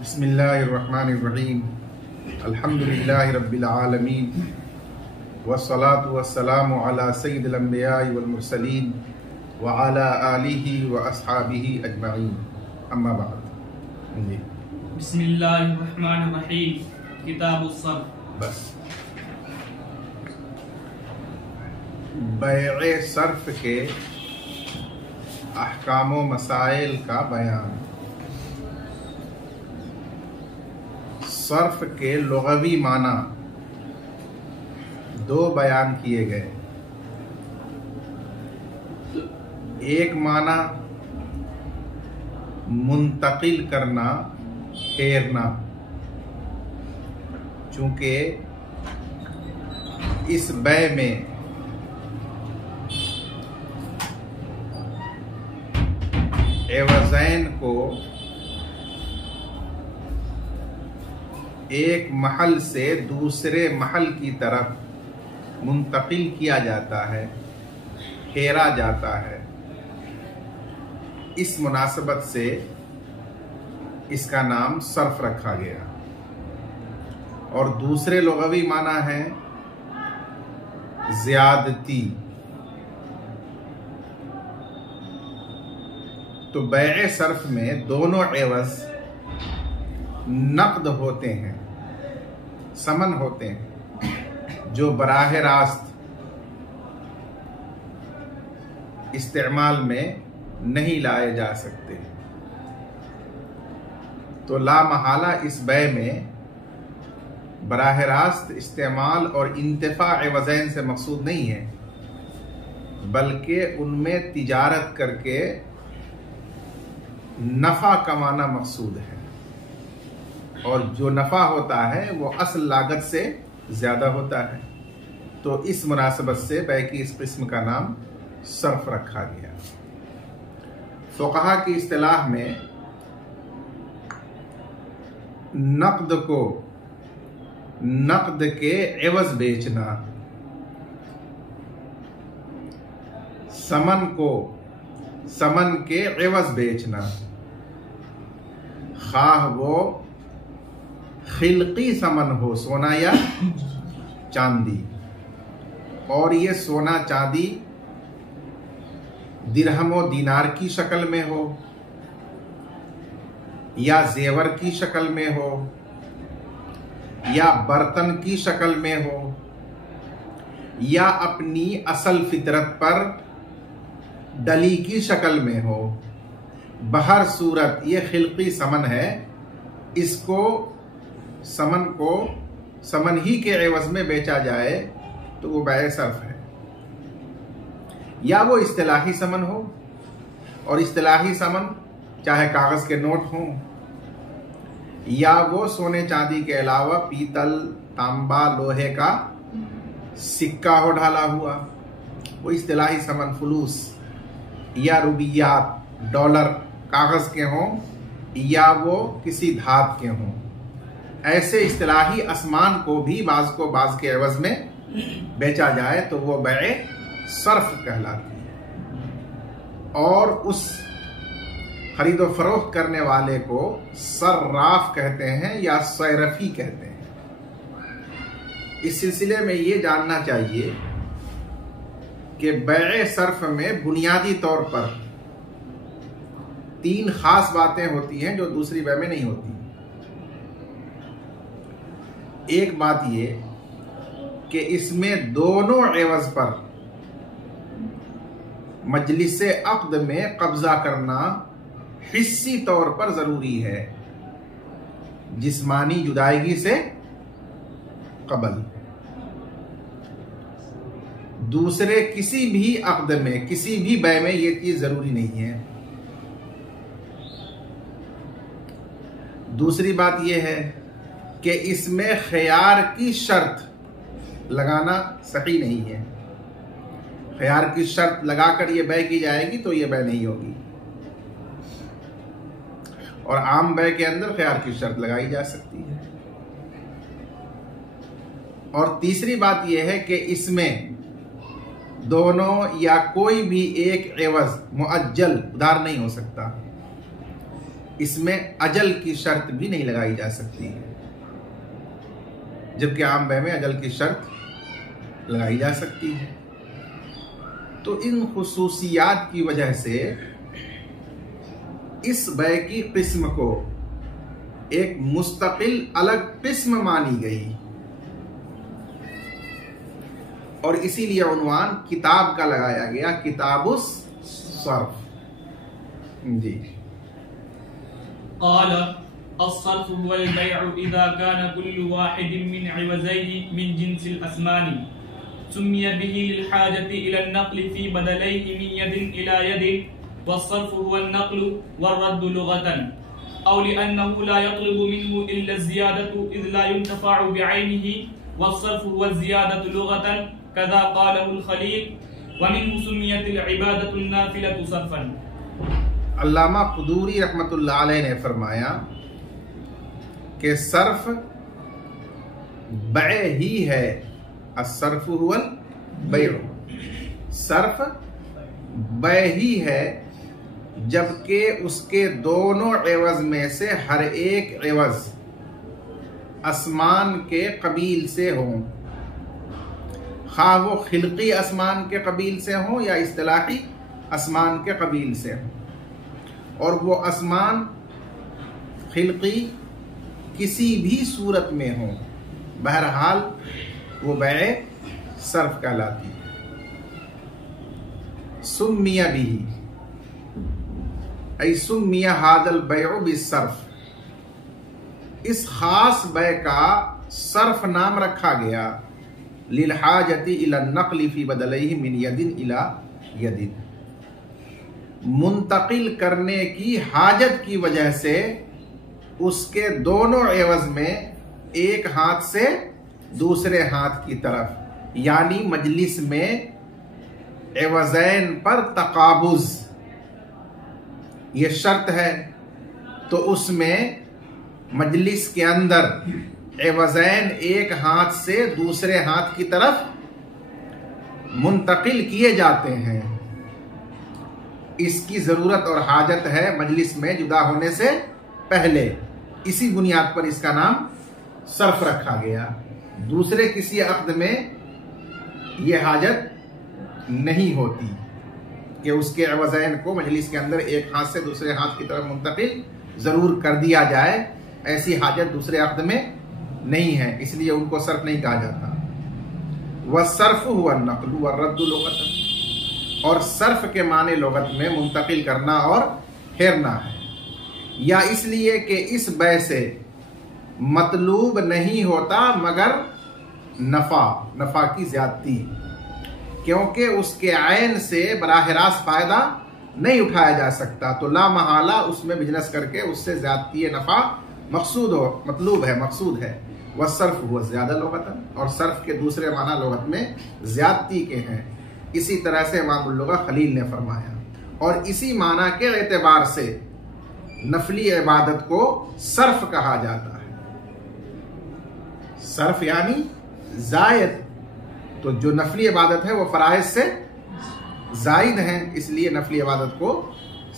بسم اللہ الرحمن الرحیم الحمدللہ رب العالمین والصلاة والسلام علی سید الانبیاء والمرسلین وعلی آلہ واصحابہ اجمعین اما بعد. بسم اللہ الرحمن الرحیم. کتاب الصرف. بس بیع صرف کے احکام و مسائل کا بیان. صرف کے لغوی معنی دو بیان کیے گئے. ایک معنی منتقل کرنا، پھیرنا، چونکہ اس بیع میں عوضین کو ایک محل سے دوسرے محل کی طرف منتقل کیا جاتا ہے، پھیرا جاتا ہے. اس مناسبت سے اس کا نام صرف رکھا گیا. اور دوسرے لغوی معنی ہے زیادتی. تو بیع صرف میں دونوں عوض نقد ہوتے ہیں، ثمن ہوتے ہیں، جو براہ راست استعمال میں نہیں لائے جا سکتے. تو لا محالہ اس بیع میں براہ راست استعمال اور انتفاع عوضین سے مقصود نہیں ہے، بلکہ ان میں تجارت کر کے نفع کمانا مقصود ہے، اور جو نفع ہوتا ہے وہ اصل لاگت سے زیادہ ہوتا ہے. تو اس مناسبت سے بیع کی اس قسم کا نام صرف رکھا گیا. فقہا کی اصطلاح میں نقد کو نقد کے عوض بیچنا، ثمن کو ثمن کے عوض بیچنا، خواہ وہ خلقی ثمن ہو، سونا یا چاندی، اور یہ سونا چاندی درہم و دینار کی شکل میں ہو، یا زیور کی شکل میں ہو، یا برتن کی شکل میں ہو، یا اپنی اصل فطرت پر ڈلی کی شکل میں ہو. بہر صورت یہ خلقی ثمن ہے. اس کو ثمن ہی کے عوض میں بیچا جائے تو وہ بیع صرف ہے. یا وہ اصطلاحی ثمن ہو، اور اصطلاحی ثمن چاہے کاغذ کے نوٹ ہوں، یا وہ سونے چاندی کے علاوہ پیتل، تانبا، لوہے کا سکہ ہو ڈھالا ہوا، وہ اصطلاحی ثمن. فلوس یا روپیات، ڈالر کاغذ کے ہوں یا وہ کسی دھات کے ہوں، ایسے اصطلاحی اسمان کو بھی بعض کو بعض کے عوض میں بیچا جائے تو وہ بیع صرف کہلاتی ہے. اور اس خرید و فروخت کرنے والے کو صراف کہتے ہیں یا صیرفی کہتے ہیں. اس سلسلے میں یہ جاننا چاہیے کہ بیع صرف میں بنیادی طور پر تین خاص باتیں ہوتی ہیں جو دوسری بیع میں نہیں ہوتی. ایک بات یہ کہ اس میں دونوں عوض پر مجلس عقد میں قبضہ کرنا حصی طور پر ضروری ہے، جسمانی جدائیگی سے قبل. دوسرے کسی بھی عقد میں، کسی بھی بیع میں یہ چیز ضروری نہیں ہے. دوسری بات یہ ہے کہ اس میں خیار کی شرط لگانا صحیح نہیں ہے. خیار کی شرط لگا کر یہ بیع کی جائے گی تو یہ بیع نہیں ہوگی، اور عام بیع کے اندر خیار کی شرط لگائی جا سکتی ہے. اور تیسری بات یہ ہے کہ اس میں دونوں یا کوئی بھی ایک عوض مؤجل ادھار نہیں ہو سکتا. اس میں اجل کی شرط بھی نہیں لگائی جا سکتی ہے، جبکہ عام بے میں اجل کی شرط لگائی جا سکتی ہے۔ تو ان خصوصیات کی وجہ سے اس بے کی قسم کو ایک مستقل الگ قسم مانی گئی، اور اسی لیے عنوان کتاب کا لگایا گیا، کتاب الصرف۔ جی قال الصرف هو البيع إذا كان كل واحد من عوزيه من جنس الأثمان، سمي به للحاجة إلى النقل في بدليه من يد إلى يد، والصرف هو النقل والرد لغة، أو لأنه لا يطلب منه إلا الزيادة إذ لا ينتفع بعينه، والصرف هو الزيادة لغة كذا قاله الخليل، ومنه سميت العبادة النافلة صرفا۔ علامہ قدوری رحمۃ اللہ علیہ نے فرمایا کہ صرف بیع ہی ہے، الصرف هو البیع، صرف بیع ہی ہے، جبکہ اس کے دونوں عوض میں سے ہر ایک عوض اسمان کے قبیل سے ہوں، خواہ وہ خلقی اسمان کے قبیل سے ہوں یا اصطلاحی اسمان کے قبیل سے ہوں، اور وہ اسمان خلقی کسی بھی صورت میں ہوں، بہرحال وہ بیع صرف کہلاتی ہے۔ سمیہ بھی ای سمیہ ھذا البیع بالصرف، اس خاص بیع کا صرف نام رکھا گیا، للحاجۃ الی النقل فی بدلیہ من ید الی ید، منتقل کرنے کی حاجت کی وجہ سے اس کے دونوں عوض میں ایک ہاتھ سے دوسرے ہاتھ کی طرف، یعنی مجلس میں عوضین پر تقابض یہ شرط ہے، تو اس میں مجلس کے اندر عوضین ایک ہاتھ سے دوسرے ہاتھ کی طرف منتقل کیے جاتے ہیں، اس کی ضرورت اور حاجت ہے مجلس میں جدا ہونے سے پہلے، اسی بنیاد پر اس کا نام صرف رکھا گیا۔ دوسرے کسی عقد میں یہ حاجت نہیں ہوتی کہ اس کے عوضین کو مجلس کے اندر ایک ہاتھ سے دوسرے ہاتھ کی طرف منتقل ضرور کر دیا جائے، ایسی حاجت دوسرے عقد میں نہیں ہے، اس لیے ان کو صرف نہیں کہا جاتا۔ والصرف هو النقل والرد لغة، اور صرف کے معنی لغت میں منتقل کرنا اور پھیرنا ہے، یا اس لیے کہ اس بیع سے مطلوب نہیں ہوتا مگر نفع کی زیادتی، کیونکہ اس کے عین سے براہ راست فائدہ نہیں اٹھایا جا سکتا، تو لا محالہ اس میں بزنس کر کے اس سے زیادتی نفع مطلوب ہے، مقصود ہے۔ والصرف ہوا زیادہ لغت، اور صرف کے دوسرے معنی لغت میں زیادتی کے ہیں، اسی طرح سے امام اللغہ خلیل نے فرمایا، اور اسی معنی کے اعتبار سے نفلی عبادت کو صرف کہا جاتا ہے۔ صرف یعنی زائد، تو جو نفلی عبادت ہے وہ فرائض سے زائد ہیں، اس لیے نفلی عبادت کو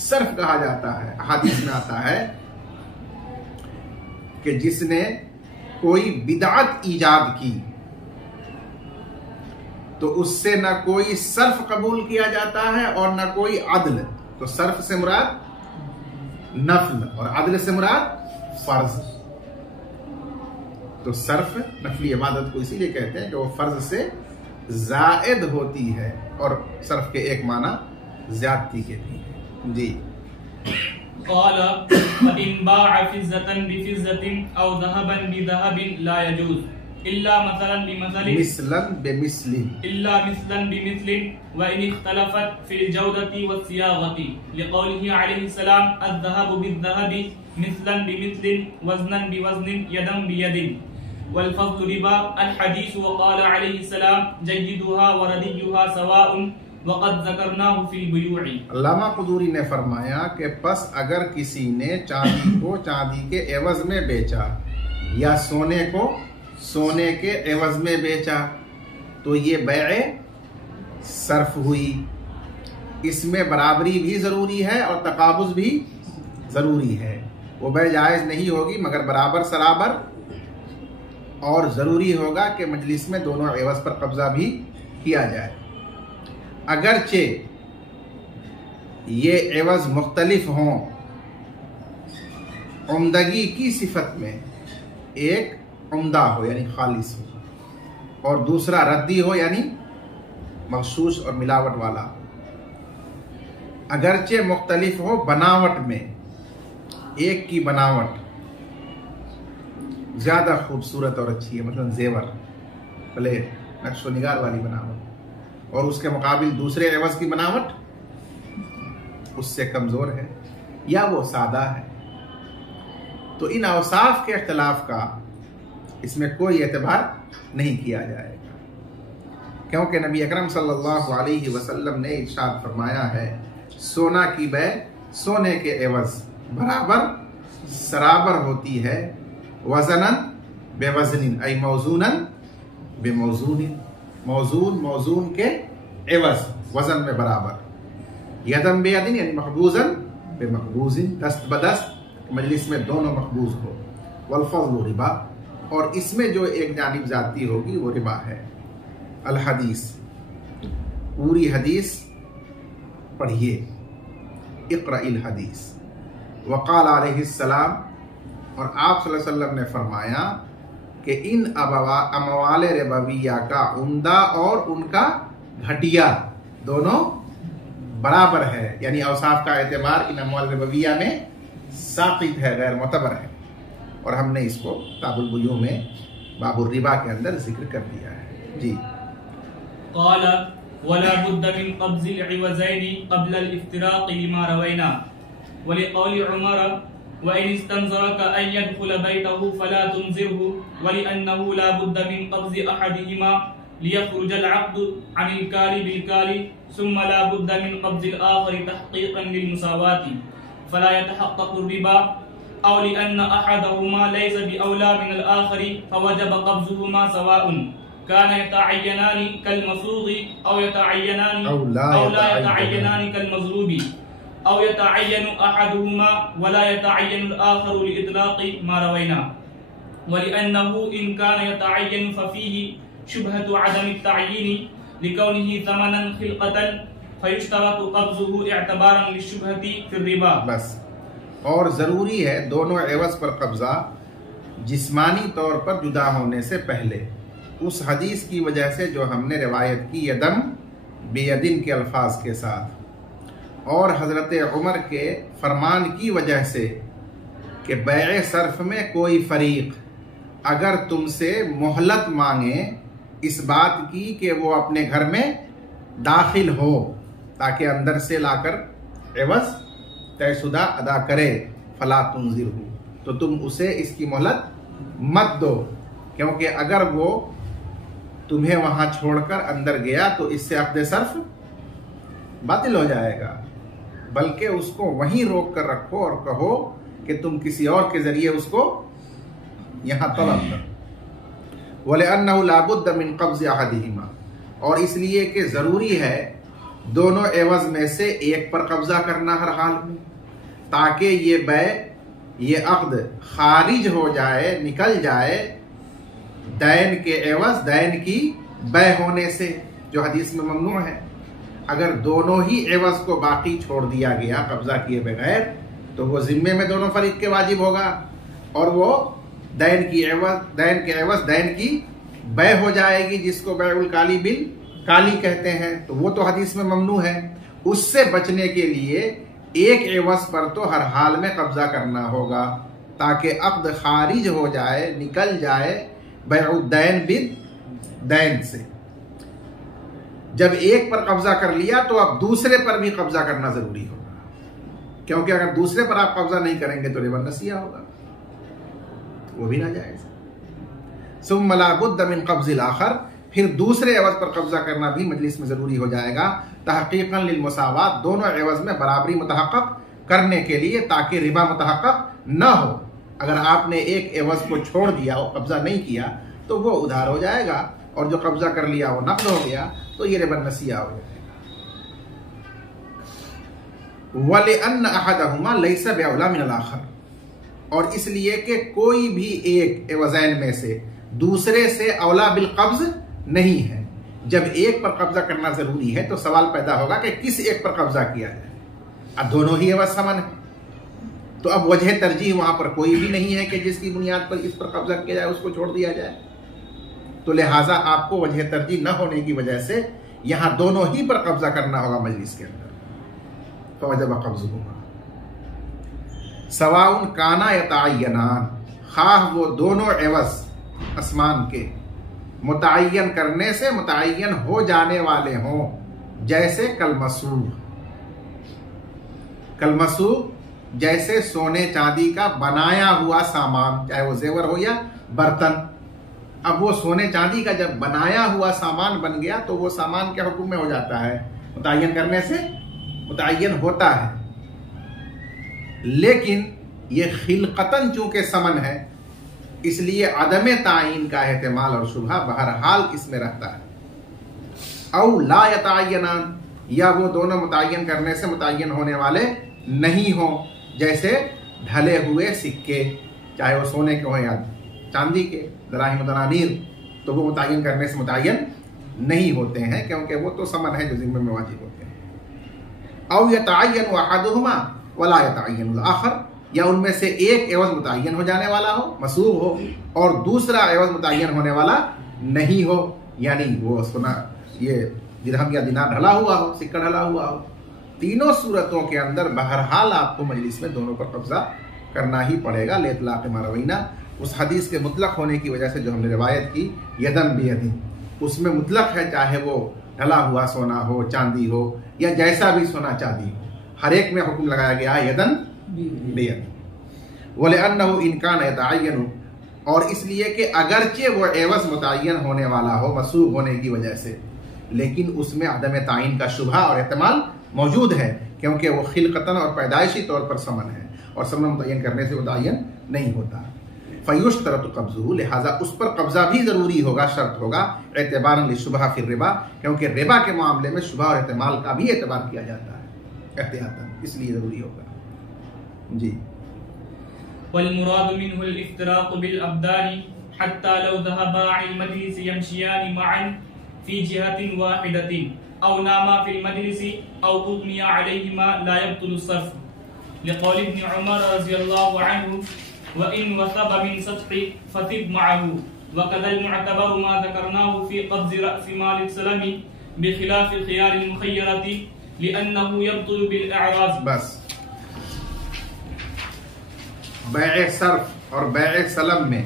صرف کہا جاتا ہے۔ حدیث میں آتا ہے کہ جس نے کوئی بدعت ایجاد کی تو اس سے نہ کوئی صرف قبول کیا جاتا ہے اور نہ کوئی عدل، تو صرف سے مراد نفل اور عدل سے مراد فرض، تو صرف نفلی عبادت کو اسی لیے کہتے ہیں کہ وہ فرض سے زائد ہوتی ہے، اور صرف کے ایک معنی زیادتی کے بھی ہے۔ جی قال فإن باع فزة بفزة أو ذهبا بذهب لا يجوز إلا مثلا بمثل مثلا بمثل إلا مثلا بمثل وإن اختلفت في الجودة والصياغة، لقوله عليه السلام الذهب بالذهب مثلا بمثل وزنا بوزن يدا بيد والفضل ربا الحديث، وقال عليه السلام جيدها ورديها سواء وقد ذکرناہ فی البیوع۔ علامہ قدوری نے فرمایا کہ پس اگر کسی نے چاندی کو چاندی کے عوض میں بیچا یا سونے کو سونے کے عوض میں بیچا تو یہ بیع صرف ہوئی، اس میں برابری بھی ضروری ہے اور تقابض بھی ضروری ہے۔ وہ بے جائز نہیں ہوگی مگر برابر سرابر، اور ضروری ہوگا کہ مجلس میں دونوں عوض پر قبضہ بھی کیا جائے۔ اگرچہ یہ عوض مختلف ہوں، عمدگی کی صفت میں ایک عمدہ ہو یعنی خالص ہو، اور دوسرا ردی ہو یعنی مغشوش اور ملاوٹ والا ہو۔ اگرچہ مختلف ہو بناوٹ میں، ایک کی بناوٹ زیادہ خوبصورت اور اچھی ہے، مثلا زیور، بھلے نقش و نگار والی بناوٹ، اور اس کے مقابل دوسرے عوض کی بناوٹ اس سے کمزور ہے یا وہ سادہ ہے، تو ان اوصاف کے اختلاف کا اس میں کوئی اعتبار نہیں کیا جائے گا، کیونکہ نبی اکرم صلی اللہ علیہ وسلم نے ارشاد فرمایا ہے سونا کی بے سونے کے عوض برابر سرابر ہوتی ہے، وزنن بے وزن ای موزونن بے موزون، موزون موزون کے عوض وزن میں برابر، یدن بے یدن یعنی مقبوضن بے مقبوضن، دست بدست مجلس میں دونوں مقبوض ہو، والفضل ربا، اور اس میں جو ایک جانب زیادتی ہوگی وہ ربا ہے۔ الحدیث، پوری حدیث پڑھیے، اقرأ الحدیث۔ وقال علیہ السلام، اور آپ صلی اللہ علیہ وسلم نے فرمایا کہ ان اموال ربویہ کا عمدہ اور ان کا گھٹیا دونوں برابر ہے، یعنی اوصاف کا اعتبار ان اموال ربویہ میں ساقط ہے، غیر معتبر ہے، اور ہم نے اس کو کتاب البیوع میں باب الربا کے اندر ذکر کر دیا ہے۔ جی قال ولا بد من قبض العوزين قبل الافتراق لما روينا، ولقول عمر وإن استنظرك أن يدخل بيته فلا تنزره، ولأنه لا بد من قبض أحدهما ليخرج العقد عن الكال بالكال، ثم لا بد من قبض الآخر تحقيقا للمساواة فلا يتحقق الربا، أو لأن أحدهما ليس بأولى من الآخر فوجب قبضهما سواء كان يتعينان كالمصوغ أو يتعينان أو لا يتعينان كالمضروب، أو يتعين أحدهما ولا يتعين الآخر لإطلاق ما روينا، ولأنه إن كان يتعين ففيه شبهة عدم التعيين لكونه ثمنا خلقة فيشترط قبضه اعتبارا للشبهة في الربا۔ بس، اور ضروری ہے دونوں عوض پر قبضہ جسمانی طور پر جدا ہونے سے پہلے، اس حدیث کی وجہ سے جو ہم نے روایت کی یدم بیدن کے الفاظ کے ساتھ، اور حضرت عمر کے فرمان کی وجہ سے کہ بیع صرف میں کوئی فریق اگر تم سے مہلت مانگے اس بات کی کہ وہ اپنے گھر میں داخل ہو تاکہ اندر سے لا کر عوض طے شدہ ادا کرے، فلا تنظرہ، تو تم اسے اس کی مہلت مت دو، کیونکہ اگر وہ تمہیں وہاں چھوڑ کر اندر گیا تو اس سے عقد صرف باطل ہو جائے گا، بلکہ اس کو وہیں روک کر رکھو اور کہو کہ تم کسی اور کے ذریعے اس کو یہاں طلب کرو۔ وَلِأَنَّهُ لَا بُدَّ مِنْ قَبْضِ أَحَدِهِمَا، اور اس لیے کہ ضروری ہے دونوں عوض میں سے ایک پر قبضہ کرنا ہر حال میں، تاکہ یہ بیع، یہ عقد خارج ہو جائے، نکل جائے دین کے عوض، دین کی بیع ہونے سے، جو حدیث میں ممنوع ہے۔ اگر دونوں ہی عوض کو باقی چھوڑ دیا گیا قبضہ کیے بغیر تو وہ ذمے میں دونوں فریق کے واجب ہوگا، اور وہ دین کے عوض دین کی بیع ہو جائے گی، جس کو بیع الکالی بالکالی کہتے ہیں، تو وہ تو حدیث میں ممنوع ہے۔ اس سے بچنے کے لیے ایک عوض پر تو ہر حال میں قبضہ کرنا ہوگا تاکہ عقد خارج ہو جائے، نکل جائے بیع الدین بالدین سے۔ جب ایک پر قبضہ کر لیا تو اب دوسرے پر بھی قبضہ کرنا ضروری ہوگا، کیونکہ اگر دوسرے پر آپ قبضہ نہیں کریں گے تو ربا نسیہ ہوگا، وہ بھی ناجائز ہے۔ ثم لا بد من قبض الاخر، پھر دوسرے عوض پر قبضہ کرنا بھی مجلس میں ضروری ہو جائے گا، تحقیقا للمساوات، دونوں عوض میں برابری متحقق کرنے کے لیے، تاکہ ربا متحقق نہ ہو۔ اگر آپ نے ایک عوض کو چھوڑ دیا اور قبضہ نہیں کیا تو وہ ادھار ہو جائے گا، اور جو قبضہ کر لیا وہ نقد ہو گیا تو یہ ربا نسیہ ہو جائے گا۔ وَلِأَنَّ أَحَدَهُمَا لَيْسَ بِأَوْلَى مِنَ الْآخَرِ، اور اس لیے کہ کوئی بھی ایک عوضین میں سے دوسرے سے اولا بالقبض نہیں ہے. جب ایک پر قبضہ کرنا ضروری ہے تو سوال پیدا ہوگا کہ کس ایک پر قبضہ کیا جائے. اب دونوں ہی عوض سمن ہے تو اب وجہ ترجیح وہاں پر کوئی بھی نہیں ہے کہ جس کی بنیاد پر اس پر قبضہ کیا جائے اس کو چھوڑ دیا جائے. تو لہٰذا آپ کو وجہ ترجیح نہ ہونے کی وجہ سے یہاں دونوں ہی پر قبضہ کرنا ہوگا مجلس کے اندر. فوجب قبضہما سواء کانا یتعینان، خواہ وہ دونوں عوض اسمان کے متعین کرنے سے متعین ہو جانے والے ہوں، جیسے کالمسوق. کالمسوق جیسے سونے چاندی کا بنایا ہوا سامان، چاہے وہ زیور ہو یا برتن. اب وہ سونے چاندی کا جب بنایا ہوا سامان بن گیا تو وہ سامان کے حکم میں ہو جاتا ہے، متعین کرنے سے متعین ہوتا ہے. لیکن یہ خلقتاً چونکہ سمن ہے اس لیے عدم تعین کا احتمال اور شبہ بہرحال اس میں رہتا ہے. او لا یتعینان، یا وہ دونوں متعین کرنے سے متعین ہونے والے نہیں ہوں، جیسے ڈھلے ہوئے سکے، چاہے وہ سونے کے ہوں یا چاندی کے، دراہم و دنانیر، تو وہ متعین کرنے سے متعین نہیں ہوتے ہیں کیونکہ وہ تو سمن ہے جو ذمہ میں واجب ہوتے ہیں. او یتعین احدہما ولا یتعین الاخر، یا ان میں سے ایک عوض متعین ہو جانے والا ہو، مسوغ ہو، اور دوسرا عوض متعین ہونے والا نہیں ہو، یعنی وہ سونا یہ درہم یا دینار ڈھلا ہوا ہو، سکہ ڈھلا ہوا ہو. تینوں صورتوں کے اندر بہرحال آپ کو مجلس میں دونوں پر قبضہ کرنا ہی پڑے گا. لاطلاق ما روینا، اس حدیث کے مطلق ہونے کی وجہ سے جو ہم نے روایت کی یدن بیدن، اس میں مطلق ہے، چاہے وہ ڈھلا ہوا سونا ہو، چاندی ہو، یا جیسا بھی سونا چاندی ہو، ہر ایک میں حکم لگایا گیا یدن بیدن. وَلِأَنَّهُ إِنْ كَانَ يَتَعَيَّنُ، اور اس لیے کہ اگرچہ وہ عوض متعین ہونے والا ہو مسوغ ہونے کی وجہ سے، لیکن اس میں عدم تعین کا شبہ اور احتمال موجود ہے کیونکہ وہ خلقتاً اور پیدائشی طور پر سمن ہے، اور سمن متعین کرنے سے متعین نہیں ہوتا. فَيُشْتَرَطُ قَبْضُهُ، لہٰذا اس پر قبضہ بھی ضروری ہوگا، شرط ہوگا، اعتباراً للشبہ فی الربا، کیونکہ ربا کے معاملے میں شبہ اور احتمال کا بھی اعتبار کیا جاتا ہے احتیاطاً، اس لیے ضروری ہوگا. جی. والمراد منه الافتراق بالابدان حتى لو ذهبا عن المجلس يمشيان معا في جهة واحدة او ناما في المجلس او اغمي عليهما لا يبطل الصرف، لقول ابن عمر رضي الله عنه وان وثب من سطح فثب معه. وكذا المعتبر ما ذكرناه في قبض راس مال السلم بخلاف خيار المخيرة لانه يبطل بالاعراض. بس بیع صرف اور بیع سلم میں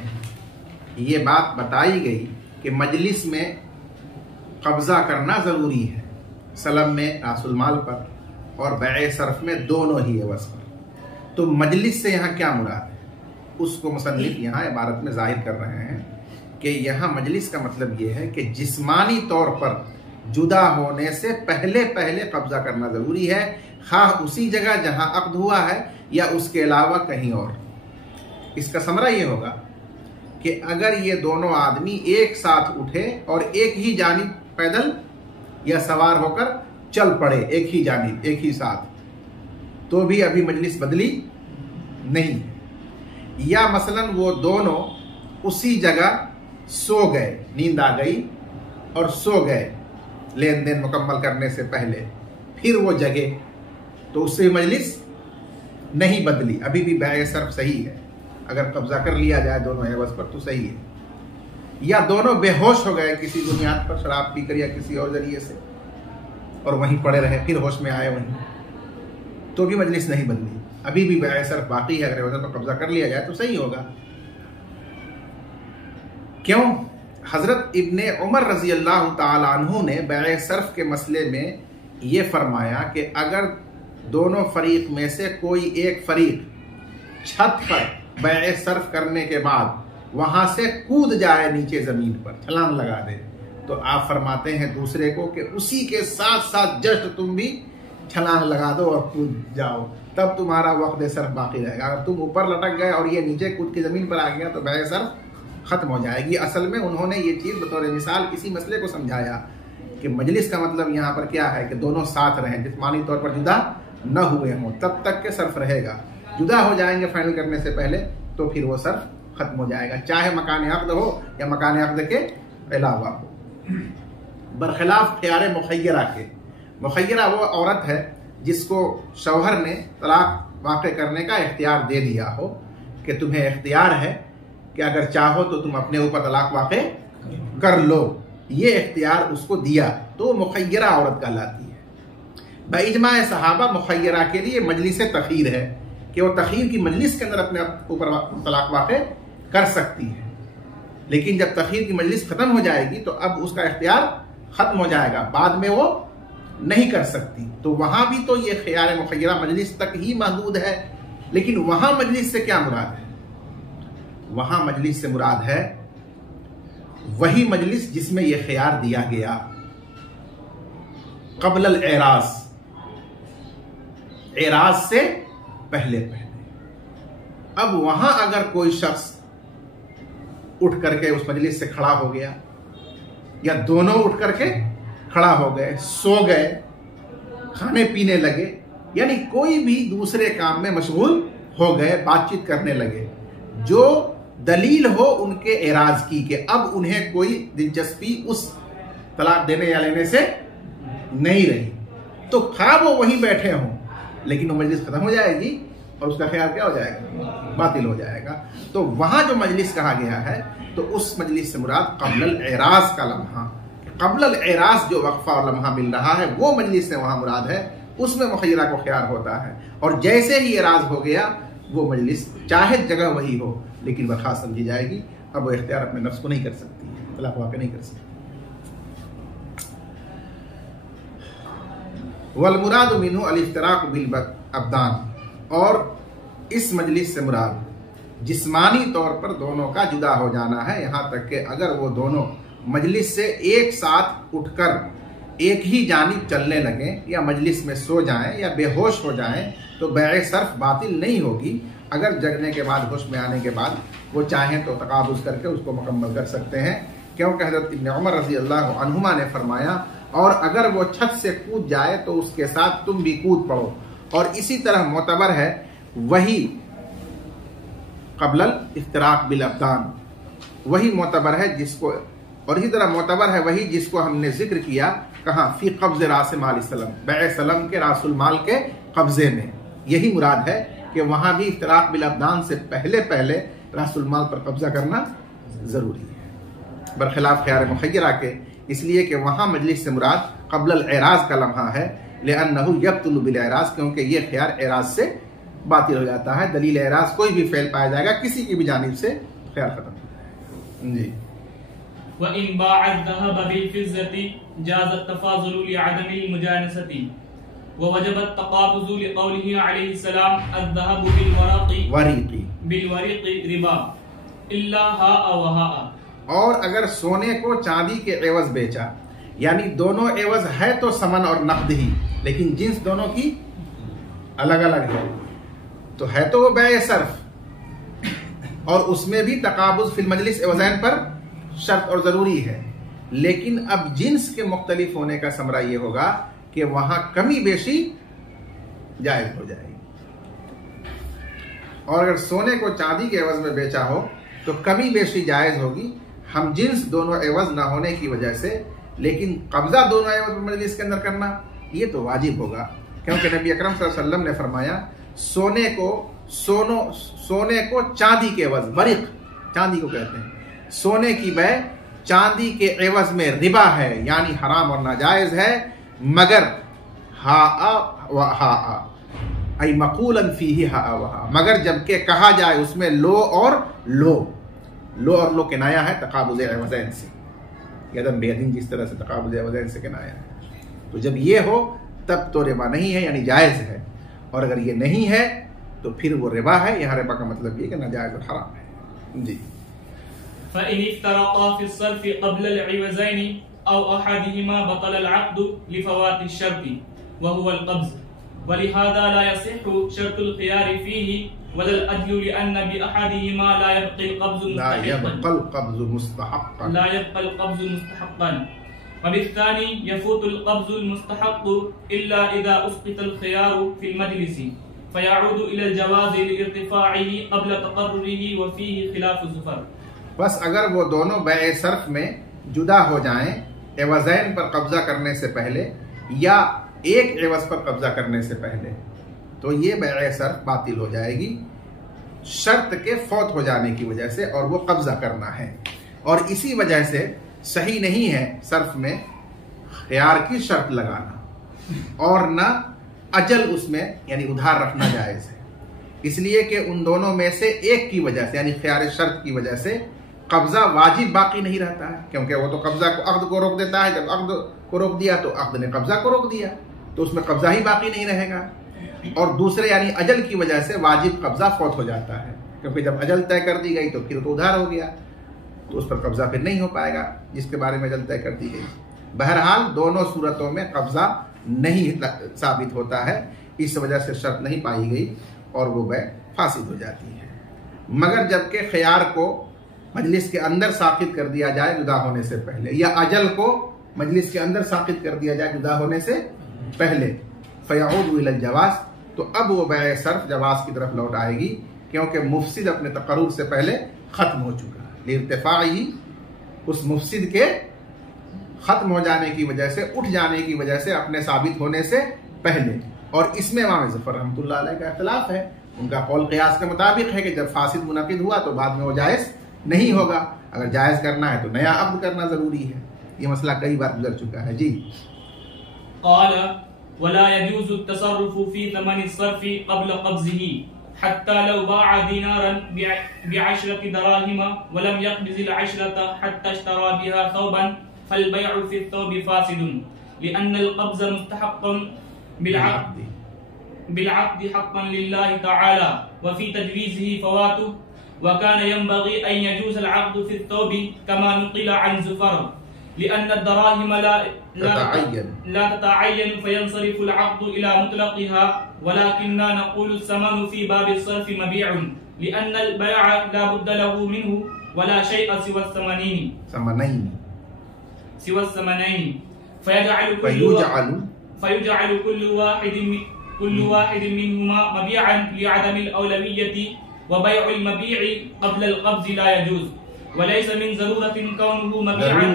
یہ بات بتائی گئی کہ مجلس میں قبضہ کرنا ضروری ہے، سلم میں راس المال پر اور بیع صرف میں دونوں ہی عوض پر. تو مجلس سے یہاں کیا مراد ہے اس کو مصنف یہاں عبارت میں ظاہر کر رہے ہیں کہ یہاں مجلس کا مطلب یہ ہے کہ جسمانی طور پر جدا ہونے سے پہلے قبضہ کرنا ضروری ہے، خواہ اسی جگہ جہاں عقد ہوا ہے یا اس کے علاوہ کہیں اور. اس کا ثمرہ یہ ہوگا کہ اگر یہ دونوں آدمی ایک ساتھ اٹھے اور ایک ہی جانب پیدل یا سوار ہو کر چل پڑے، ایک ہی جانب ایک ہی ساتھ، تو بھی ابھی مجلس بدلی نہیں. یا مثلا وہ دونوں اسی جگہ سو گئے، نیند آ گئی اور سو گئے لین دین مکمل کرنے سے پہلے، پھر وہ جگے، تو اس سے مجلس نہیں بدلی، ابھی بھی بیع صرف صحیح ہے. اگر قبضہ کر لیا جائے دونوں عوض پر تو صحیح ہے. یا دونوں بے ہوش ہو گئے کسی بنیاد پر، شراب پی کر یا کسی اور ذریعے سے، اور وہیں پڑے رہے، پھر ہوش میں آئے وہیں، تو بھی مجلس نہیں بدلی، ابھی بھی بیع صرف باقی ہے. اگر عوض پر قبضہ کر لیا جائے تو صحیح ہوگا. کیوں؟ حضرت ابن عمر رضی اللہ تعالی عنہ نے بیع صرف کے مسئلے میں یہ فرمایا کہ اگر دونوں فریق میں سے کوئی ایک فریق چھت پر بیع صرف کرنے کے بعد وہاں سے کود جائے نیچے زمین پر، چھلانگ لگا دے، تو آپ فرماتے ہیں دوسرے کو کہ اسی کے ساتھ ساتھ جسٹ تم بھی چھلانگ لگا دو اور کود جاؤ، تب تمہارا وقت صرف باقی رہے گا. اگر تم اوپر لٹک گئے اور یہ نیچے کود کے زمین پر آ گیا تو بیع صرف ختم ہو جائے گی. اصل میں انہوں نے یہ چیز بطور مثال اسی مسئلے کو سمجھایا کہ مجلس کا مطلب یہاں پر کیا ہے کہ دونوں ساتھ رہیں، جسمانی طور پر جدا نہ ہوئے ہوں، تب تک کہ صرف رہے گا. جدا ہو جائیں گے فائنل کرنے سے پہلے تو پھر وہ صرف ختم ہو جائے گا، چاہے مکان عقد ہو یا مکان عقد کے علاوہ ہو۔ برخلاف خیار مخیرہ کے، مخیرہ وہ عورت ہے جس کو شوہر نے طلاق واقع کرنے کا اختیار دے دیا ہو کہ تمہیں اختیار ہے کہ اگر چاہو تو تم اپنے اوپر طلاق واقع کر لو، یہ اختیار اس کو دیا تو وہ مخیرہ عورت کہلاتی ہے۔ باجماع صحابہ مخیرہ کے لیے مجلس تخیر ہے کہ وہ تخیر کی مجلس کے اندر اپنے اوپر طلاق واقع کر سکتی ہے، لیکن جب تخیر کی مجلس ختم ہو جائے گی تو اب اس کا اختیار ختم ہو جائے گا، بعد میں وہ نہیں کر سکتی۔ تو وہاں بھی تو یہ خیار مخیرہ مجلس تک ہی محدود ہے، لیکن وہاں مجلس سے کیا مراد ہے؟ وہاں مجلس سے مراد ہے وہی مجلس جس میں یہ خیار دیا گیا قبل الاعراض، اعراض سے پہلے۔ اب وہاں اگر کوئی شخص اٹھ کر کے اس مجلس سے کھڑا ہو گیا یا دونوں اٹھ کر کے کھڑا ہو گئے، سو گئے، کھانے پینے لگے، یعنی کوئی بھی دوسرے کام میں مشغول ہو گئے، بات چیت کرنے لگے، جو دلیل ہو ان کے اعراض کی کہ اب انہیں کوئی دلچسپی اس طلاق دینے یا لینے سے نہیں رہی، تو خواہ وہ وہیں بیٹھے ہوں لیکن وہ مجلس ختم ہو جائے گی اور اس کا خیال کیا ہو جائے گا؟ باطل ہو جائے گا۔ تو وہاں جو مجلس کہا گیا ہے تو اس مجلس سے مراد قبل الاعراض کا لمحہ، قبل الاعراض جو وقفہ اور لمحہ مل رہا ہے وہ مجلس سے وہاں مراد ہے، اس میں مخیرہ کو خیار ہوتا ہے، اور جیسے ہی اعراض ہو گیا وہ مجلس چاہے جگہ وہی ہو لیکن برخاست سمجھی جائے گی، اب وہ اختیار اپنے نفس کو نہیں کر سکتی، طلاق واقع نہیں کر سکتی۔ والمراد منہ الافتراق بالابدان، اور اس مجلس سے مراد جسمانی طور پر دونوں کا جدا ہو جانا ہے، یہاں تک کہ اگر وہ دونوں مجلس سے ایک ساتھ اٹھ کر ایک ہی جانب چلنے لگیں یا مجلس میں سو جائیں یا بے ہوش ہو جائیں تو بیع صرف باطل نہیں ہوگی، اگر جگنے کے بعد ہوش میں آنے کے بعد وہ چاہیں تو تقابض کر کے اس کو مکمل کر سکتے ہیں، کیونکہ حضرت ابن عمر رضی اللہ عنہما نے فرمایا اور اگر وہ چھت سے کود جائے تو اس کے ساتھ تم بھی کود پڑو، اور اسی طرح معتبر ہے وہی قبل الافتراق بالابدان، وہی معتبر ہے جس کو، اور اسی طرح معتبر ہے وہی جس کو ہم نے ذکر کیا کہاں فی قبض راس مال سلم، بیع سلم کے راس المال کے قبضے میں، یہی مراد ہے کہ وہاں بھی افتراق بالابدان سے پہلے راس المال پر قبضہ کرنا ضروری ہے، برخلاف خیار مخیرہ کے، اس لیے کہ وہاں مجلس سے مراد قبل الاعراض کا لمحہ ہے، لأنہ یبطل بالاعراض، کیونکہ یہ خیار اعراض سے باطل ہو جاتا ہے، دلیل اعراض کوئی بھی فعل پایا جائے گا کسی کی بھی جانب سے خیار ختم ہو جائے گا۔ جی وَإِن بَاعَ الذَّهَبَ بِالْفِضَّةِ جَازَ التَّفَاضُلُ لِعَدَمِ الْمُجَانَسَةِ وَوَجَبَ التَّقَابُضُ لِقَوْلِهِ عَلَيْهِ السَّلَامُ الذَّهَبُ بِالْوَرِقِ رِبَا إِلَّا هَاءَ وَهَاءَ، اور اگر سونے کو چاندی کے عوض بیچا، یعنی دونوں عوض ہے تو ثمن اور نقد ہی، لیکن جنس دونوں کی الگ الگ ہے، تو ہے تو وہ بیع صرف، اور اس میں بھی تقابض فی المجلس عوضین پر شرط اور ضروری ہے، لیکن اب جنس کے مختلف ہونے کا ثمرہ یہ ہوگا کہ وہاں کمی بیشی جائز ہو جائے گی، اور اگر سونے کو چاندی کے عوض میں بیچا ہو تو کمی بیشی جائز ہوگی، ہم جنس دونوں عوض نہ ہونے کی وجہ سے، لیکن قبضہ دونوں عوض مجلس کے اندر کرنا یہ تو واجب ہوگا، کیونکہ نبی اکرم صلی اللہ علیہ وسلم نے فرمایا سونے کو چاندی کے عوض، ورق چاندی کو کہتے ہیں، سونے کی بیع چاندی کے عوض میں ربا ہے، یعنی حرام اور ناجائز ہے، مگر ای مقولا فیہ مگر جبکہ کہا جائے اس میں لو اور لو کنایا ہے تقابض عوضین سے، یدن بیدن جس طرح سے تقابض عوضین سے کنایا ہے، تو جب یہ ہو تب تو ربا نہیں ہے، یعنی جائز ہے، اور اگر یہ نہیں ہے تو پھر وہ ربا ہے، یہاں ربا کا مطلب یہ کہ ناجائز اور حرام ہے۔ جی فَإِنِ افْتَرَقَا فِي الصَّرْفِ قَبْلَ الْعِوَزَيْنِ أَوْ أَحَدِهِمَا بَطَلَ الْعَقْدُ لِفَوَاتِ الشَّرْطِ وَهُوَ الْقَبْضُ، وَلِهَذَا لَا يَصِحُّ شَرْطُ الْخِيَارِ فِيهِ وَلَا الْعَدْلُ لِأَنَّ بِأَحَدِهِمَا لَا يَبْقَى الْقَبْضُ مُسْتَحَقًّا وبالثاني يفوت القبض المستحق إلا إذا أسقط الخيار في المجلس، فيعود إلى الجواز لارتفاعه قبل تقرره وفيه خلاف الظفر. بس اگر وہ دونوں بیع صرف میں جدا ہو جائیں عوضین پر قبضہ کرنے سے پہلے یا ایک عوض پر قبضہ کرنے سے پہلے تو یہ بیع صرف باطل ہو جائے گی شرط کے فوت ہو جانے کی وجہ سے، اور وہ قبضہ کرنا ہے. اور اسی وجہ سے صحیح نہیں ہے صرف میں خیار کی شرط لگانا اور نہ اجل اس میں یعنی ادھار رکھنا جائز ہے، اس لیے کہ ان دونوں میں سے ایک کی وجہ سے یعنی خیار شرط کی وجہ سے قبضہ واجب باقی نہیں رہتا ہے، کیونکہ وہ تو قبضہ کو عقد کو روک دیتا ہے. جب عقد کو روک دیا تو عقد نے قبضہ کو روک دیا، تو اس میں قبضہ ہی باقی نہیں رہے گا. اور دوسرے یعنی اجل کی وجہ سے واجب قبضہ فوت ہو جاتا ہے، کیونکہ جب اجل طے کر دی گئی تو پھر تو ادھار ہو گیا، تو اس پر قبضہ پھر نہیں ہو پائے گا جس کے بارے میں اجل طے کر دی گئی. بہرحال دونوں صورتوں میں قبضہ نہیں ثابت ہوتا ہے، اس وجہ سے شرط نہیں پائی گئی اور وہ بیع فاسد ہو جاتی ہے. مگر جبکہ خیار کو مجلس کے اندر ساقط کر دیا جائے جدا ہونے سے پہلے، یا اجل کو مجلس کے اندر ساقط کر دیا جائے جدا ہونے سے پہلے، فیعود الی الجواز، تو اب وہ بیع صرف جواز کی طرف لوٹ آئے گی، کیونکہ مفسد اپنے تقرر سے پہلے ختم ہو چکا ہے. لارتفاعی، اس مفسد کے ختم ہو جانے کی وجہ سے، اٹھ جانے کی وجہ سے، اپنے ثابت ہونے سے پہلے. اور اس میں امام ظفر رحمۃ اللہ علیہ کا اختلاف ہے. ان کا قول قیاس کے مطابق ہے کہ جب فاسد منعقد ہوا تو بعد میں وہ جائز نہیں ہوگا. اگر جائز کرنا ہے تو نیا عقد کرنا ضروری ہے. یہ مسئلہ کئی بار گزر چکا ہے. جی قال ولا يجوز التصرف في ثمن الصرف قبل قبضه حتى لو باع دينارا ب10 دراهم ولم يقبض ال10 حتى اشترى بها ثوبا فالبيع في الثوب فاسد لأن القبض مستحق بالعقد حقا لله تعالى وفي تجويزه فواته وكان ينبغي أن يجوز العقد في الثوب كما نقل عن زفر لأن الدراهم لا تتعين فينصرف العقد إلى مطلقها ولكننا نقول الثمن في باب الصرف مبيع لأن البيع لا بد له منه ولا شيء سوى الثمنين فيجعل كل واحد منهما مبيعا لعدم الأولوية وبيع المبيع قبل القبض لا يجوز وليس من ضرورة كونه مبيعا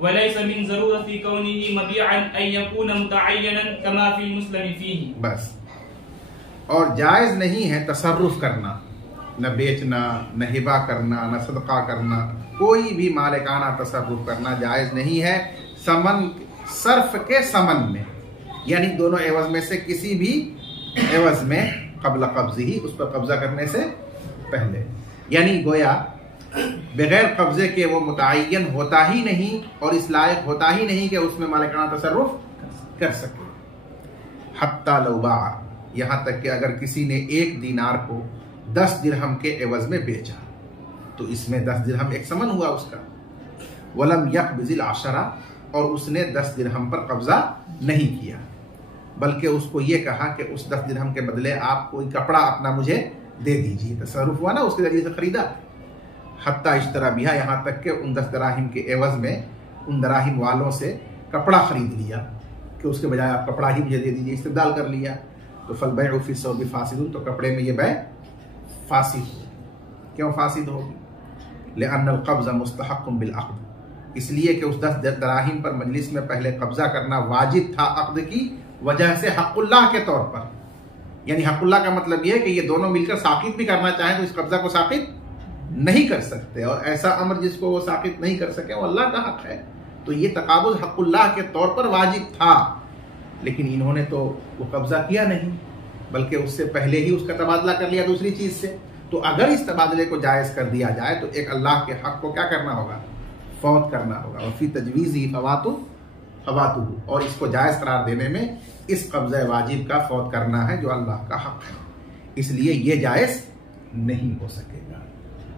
وليس من ضرورة كونه مبيعا أن يكون متعينا كما في المسلم فيه. بس اور جائز نہیں ہے تصرف کرنا، نہ بیچنا، نہ ہبہ کرنا، نہ صدقہ کرنا، کوئی بھی مالکانہ تصرف کرنا جائز نہیں ہے ثمن صرف کے ثمن میں، یعنی دونوں عوض میں سے کسی بھی عوض میں قبل قبض ہی، اس پر قبضہ کرنے سے پہلے. یعنی گویا بغیر قبضے کے وہ متعین ہوتا ہی نہیں اور اس لائق ہوتا ہی نہیں کہ اس میں مالکانہ تصرف کر سکے. حتی لو باع، یہاں تک کہ اگر کسی نے 1 دینار کو 10 درہم کے عوض میں بیچا تو اس میں 10 درہم ایک ثمن ہوا اس کا. ولم یقبض ال10، اور اس نے 10 درہم پر قبضہ نہیں کیا بلکہ اس کو یہ کہا کہ اس 10 درہم کے بدلے آپ کوئی کپڑا اپنا مجھے دے دیجیے. تصرف ہوا نا، اس کے ذریعے سے خریدا. حتی اشترا بہا، یہاں تک کہ ان 10 دراہم کے عوض میں ان دراہم والوں سے کپڑا خرید لیا کہ اس کے بجائے آپ کپڑا ہی مجھے دے دیجیے، استبدال کر لیا. تو فالبیع فی الثوب فاسد، تو کپڑے میں یہ بیع فاسد ہوگی. کیوں فاسد ہوگی؟ لأن القبض مستحق بالعقد، اس لیے کہ اس 10 دراہم پر مجلس میں پہلے قبضہ کرنا واجب تھا عقد کی وجہ سے، حق اللہ کے طور پر. یعنی حق اللہ کا مطلب یہ ہے کہ یہ دونوں مل کر ساقط بھی کرنا چاہیں تو اس قبضہ کو ساقط نہیں کر سکتے، اور ایسا امر جس کو وہ ساقط نہیں کر سکے وہ اللہ کا حق ہے. تو یہ تقابض حق اللہ کے طور پر واجب تھا، لیکن انہوں نے تو وہ قبضہ کیا نہیں بلکہ اس سے پہلے ہی اس کا تبادلہ کر لیا دوسری چیز سے. تو اگر اس تبادلے کو جائز کر دیا جائے تو ایک اللہ کے حق کو کیا کرنا ہوگا؟ فوت کرنا ہوگا. اور فی تجویزی فواتہ، اور اس کو جائز قرار دینے میں اس قبضہ واجب کا فوت کرنا ہے جو اللہ کا حق ہے. اس لیے یہ جائز نہیں ہو سکے گا،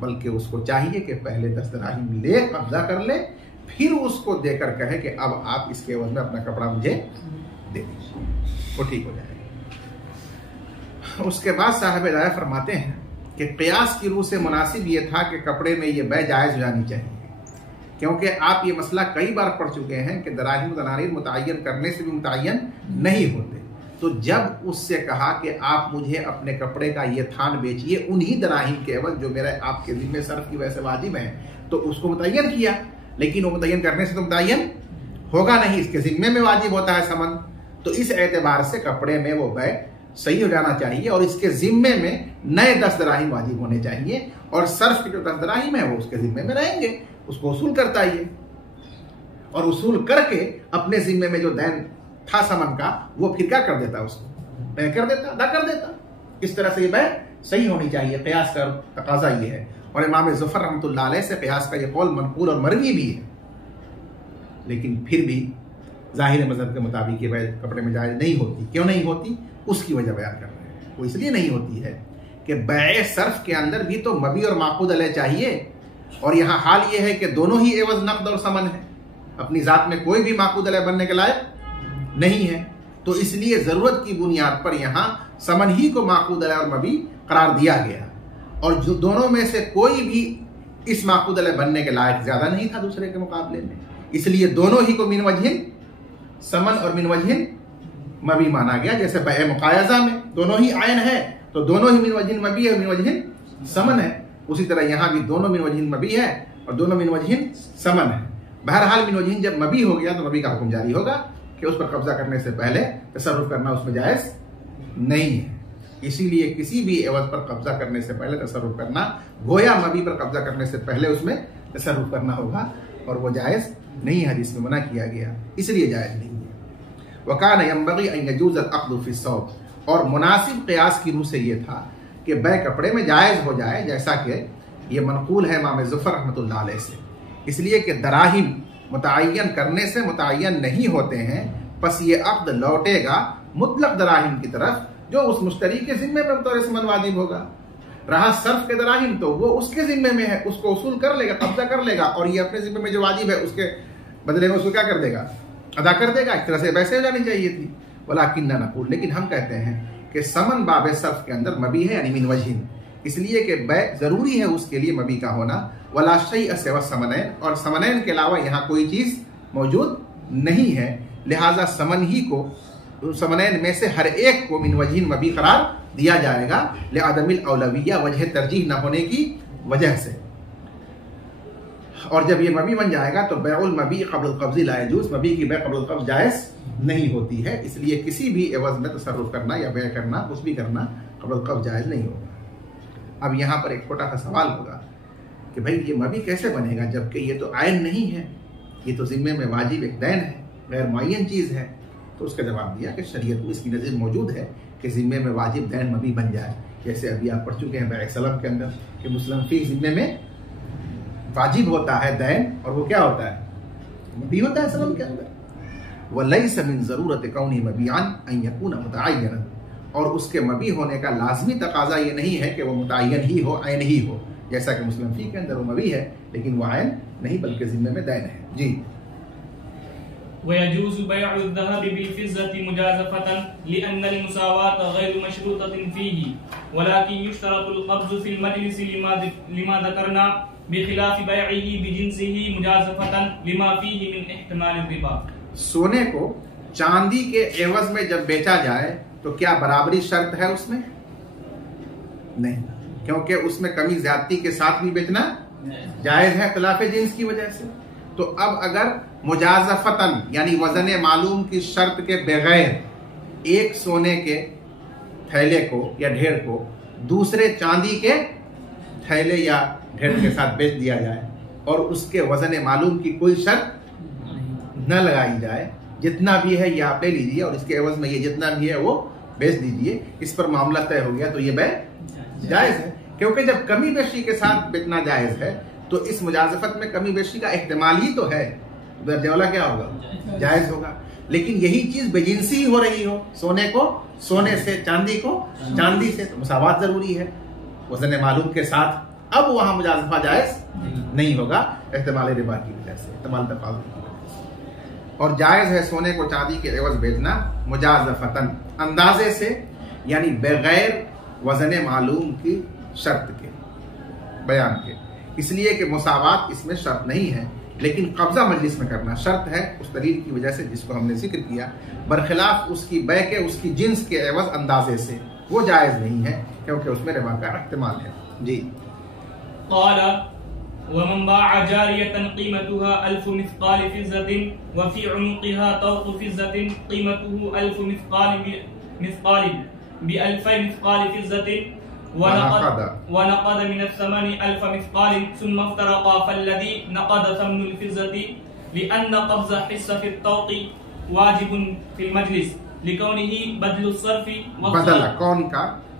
بلکہ اس کو چاہیے کہ پہلے 10 دراہم لے، قبضہ کر لے، پھر اس کو دے کر کہے کہ اب آپ اس کے عوض میں اپنا کپڑا مجھے دے دیجیے، وہ ٹھیک ہو جائے گا. اس کے بعد صاحب ہدایہ فرماتے ہیں کہ قیاس کی روح سے مناسب یہ تھا کہ کپڑے میں یہ بیع جائز ہو جانی چاہیے، کیونکہ آپ یہ مسئلہ کئی بار پڑھ چکے ہیں کہ دراہم و دنانیر متعین کرنے سے بھی متعین نہیں ہوتے. تو جب اس سے کہا کہ آپ مجھے اپنے کپڑے کا یہ تھان بیچیے انہی دراہیم کے عوض جو میرا آپ کے ذمہ صرف کی وجہ سے واجب ہے، تو اس کو متعین کیا، لیکن وہ متعین کرنے سے تو متعین ہوگا نہیں، اس کے ذمے میں واجب ہوتا ہے ثمن، تو اس اعتبار سے کپڑے میں وہ بیع صحیح ہو جانا چاہیے اور اس کے ذمے میں نئے 10 دراہیم واجب ہونے چاہیے، اور صرف کے جو 10 دراہیم ہیں وہ اس کے ذمے میں رہیں گے، اس کو اصول کرتا یہ، اور اصول کر کے اپنے ذمے میں جو دین تھا ثمن کا وہ پھر کیا کر دیتا، اس کو بیع کر دیتا، ادا کر دیتا۔ اس طرح سے یہ بیع صحیح ہونی چاہیے، قیاس کا تقاضا یہ ہے، اور امام ظفر رحمۃ اللہ علیہ سے قیاس کا یہ قول منقول اور مروی بھی ہے، لیکن پھر بھی ظاہر مذہب کے مطابق یہ بیع کپڑے میں جائز نہیں ہوتی۔ کیوں نہیں ہوتی؟ اس کی وجہ بیان کر رہے ہیں۔ وہ اس لیے نہیں ہوتی ہے کہ بیع صرف کے اندر بھی تو مبیع اور معقود علیہ چاہیے، اور یہاں حال یہ ہے کہ دونوں ہی عوض نقد اور ثمن ہے، اپنی ذات میں کوئی بھی معقود علیہ بننے کے لائق نہیں ہے، تو اس لیے ضرورت کی بنیاد پر یہاں ثمن ہی کو معقود علیہ اور مبیع قرار دیا گیا، اور جو دونوں میں سے کوئی بھی اس معقود علیہ بننے کے لائق زیادہ نہیں تھا دوسرے کے مقابلے میں، اس لیے دونوں ہی کو من وجہ ثمن اور من وجہ مبیع مانا گیا۔ جیسے بیع مقایضہ میں دونوں ہی عین ہے تو دونوں ہی من وجہ مبیع ہے، من وجہ ثمن ہے، اسی طرح یہاں بھی دونوں من وجہ مبیع ہے اور دونوں من وجہ ثمن ہے۔ بہرحال من وجہ جب مبیع ہو گیا تو مبیع کا حکم جاری ہوگا کہ اس پر قبضہ کرنے سے پہلے تصرف کرنا اس میں جائز نہیں ہے، اسی لیے کسی بھی عوض پر قبضہ کرنے سے پہلے تصرف کرنا گویا مبیع پر قبضہ کرنے سے پہلے اس میں تصرف کرنا ہوگا، اور وہ جائز نہیں ہے، حدیث میں منع کیا گیا، اس لیے جائز نہیں ہے۔ وَكَانَ يَنبَغِي أَن يَجُوزَ الْعَقْدُ فِي الثَّوْبِ، اور مناسب قیاس کی روح سے یہ تھا کہ بیع کپڑے میں جائز ہو جائے، جیسا کہ یہ منقول ہے امام ظفر رحمۃ اللہ علیہ سے، اس لیے کہ دراہیم متعین کرنے سے متعین نہیں ہوتے ہیں، پس یہ عقد لوٹے گا مطلق دراہیم کی طرف جو اس مشتری کے ذمے میں بطور ثمن واجب ہوگا۔ رہا صرف کے دراہیم تو وہ اس کے ذمے میں ہے، اس کو اصول کر لے گا، قبضہ کر لے گا، اور یہ اپنے ذمے میں جو واجب ہے اس کے بدلے میں اس کو کیا کر دے گا، ادا کر دے گا۔ اس طرح سے ویسے ہو جانی چاہیے تھی، ولیکن نقول، لیکن ہم کہتے ہیں کہ ثمن باب صرف کے اندر مبیع ہے، یعنی من وجہ، اس لیے کہ بیع ضروری ہے اس کے لیے مبیع کا ہونا، ولا شیء سوى الثمنین، اور ثمنین کے علاوہ یہاں کوئی چیز موجود نہیں ہے، لہذا ثمن ہی کو ثمنین میں سے ہر ایک کو من وجہ مبیع قرار دیا جائے گا، لعدم الاولویہ، وجہ ترجیح نہ ہونے کی وجہ سے، اور جب یہ مبیع بن جائے گا تو بیع المبیع قبل القبض لا یجوز، مبیع کی بیع قبل القبض جائز نہیں ہوتی ہے، اس لیے کسی بھی عوض میں تصرف کرنا یا بیع کرنا، کچھ بھی کرنا قبل القبض جائز نہیں ہوگا۔ اب یہاں پر ایک چھوٹا سا سوال ہوگا کہ بھائی یہ مبیع کیسے بنے گا جبکہ یہ تو عین نہیں ہے، یہ تو ذمے میں واجب ایک دین ہے، غیر معین چیز ہے، تو اس کا جواب دیا کہ شریعت میں اس کی نظیر موجود ہے کہ ذمے میں واجب دین مبیع بن جائے، جیسے ابھی آپ پڑھ چکے ہیں بیع سلم کے اندر کہ مسلم فی ذمے میں واجب ہوتا ہے دین، اور وہ کیا ہوتا ہے، مبیع ہوتا ہے سلم کے اندر۔ وَلَيْسَ مِن ضَرُورَةِ كَوْنِهِ مَبِيعًا أَن يَكُونَ مُتَعَيَّنًا، اور اس کے مبیع ہونے کا لازمی تقاضا یہ نہیں ہے کہ وہ متعین ہی ہو، عین ہی ہو، جیسا کہ مسلم فی کے اندر وہ مبیع ہے لیکن وہ عین نہیں بلکہ ذمے میں دین ہے۔ جی، ويجوز بيع الذهب بالفضة مجازفة لأن المساواة غير مشروطة فيه، ولكن يشترط القبض في المجلس لما ذكرنا، بخلاف بيعه بجنسه مجازفة لما فيه من احتمال الربا۔ سونے کو چاندی کے عوض میں جب بیچا جائے تو کیا برابری شرط ہے اس میں؟ نہیں، کیونکہ اس میں کمی زیادتی کے ساتھ بھی بیچنا جائز ہے خلاف جنس کی وجہ سے۔ تو اب اگر مجازفتاً یعنی وزن معلوم کی شرط کے بغیر ایک سونے کے تھیلے کو یا ڈھیر کو دوسرے چاندی کے تھیلے یا ڈھیر کے ساتھ بیچ دیا جائے اور اس کے وزن معلوم کی کوئی شرط نہ لگائی جائے، جتنا بھی ہے یہ آپ لے لیجیے اور اس کے عوض میں یہ جتنا بھی ہے وہ بیچ دیجیے، اس پر معاملہ طے ہو گیا تو یہ بیع جائز ہے، کیونکہ جب کمی بیشی کے ساتھ بیچنا جائز ہے تو اس مجازفت میں کمی بیشی کا احتمال ہی تو ہے، درجہ اولا کیا ہوگا، جائز ہوگا۔ لیکن یہی چیز بجنسی ہی ہو رہی ہو، سونے کو سونے سے، چاندی کو چاندی سے، تو مساوات ضروری ہے وزن معلوم کے ساتھ، اب وہاں مجازفہ جائز نہیں ہوگا احتمال ربا کی وجہ سے، احتمال تفاضل کی وجہ سے۔ اور جائز ہے سونے کو چاندی کے عوض بیچنا مجازفتاً، اندازے سے، یعنی بغیر وزن معلوم کی شرط کے بیان کے، اس لیے کہ مساوات اس میں شرط نہیں ہے، لیکن قبضہ مجلس میں کرنا شرط ہے اس دلیل کی وجہ سے جس کو ہم نے ذکر کیا، برخلاف اس کی بے کے اس کی جنس کے عوض اندازے سے وہ جائز نہیں ہے کیونکہ اس میں ربا کا احتمال ہے۔ جی قال ومن باع جارية قيمتها 1000 مثقال فضة وفي عنقها طوق فضة قيمته 1000 مثقال ب2000 مثقال فضة ونقد من الثمن 1000 مثقال ثم افترقا فالذي نقد ثمن الفضة لأن قبض حصة في الطوق واجب في المجلس لكونه بدل الصرف بدل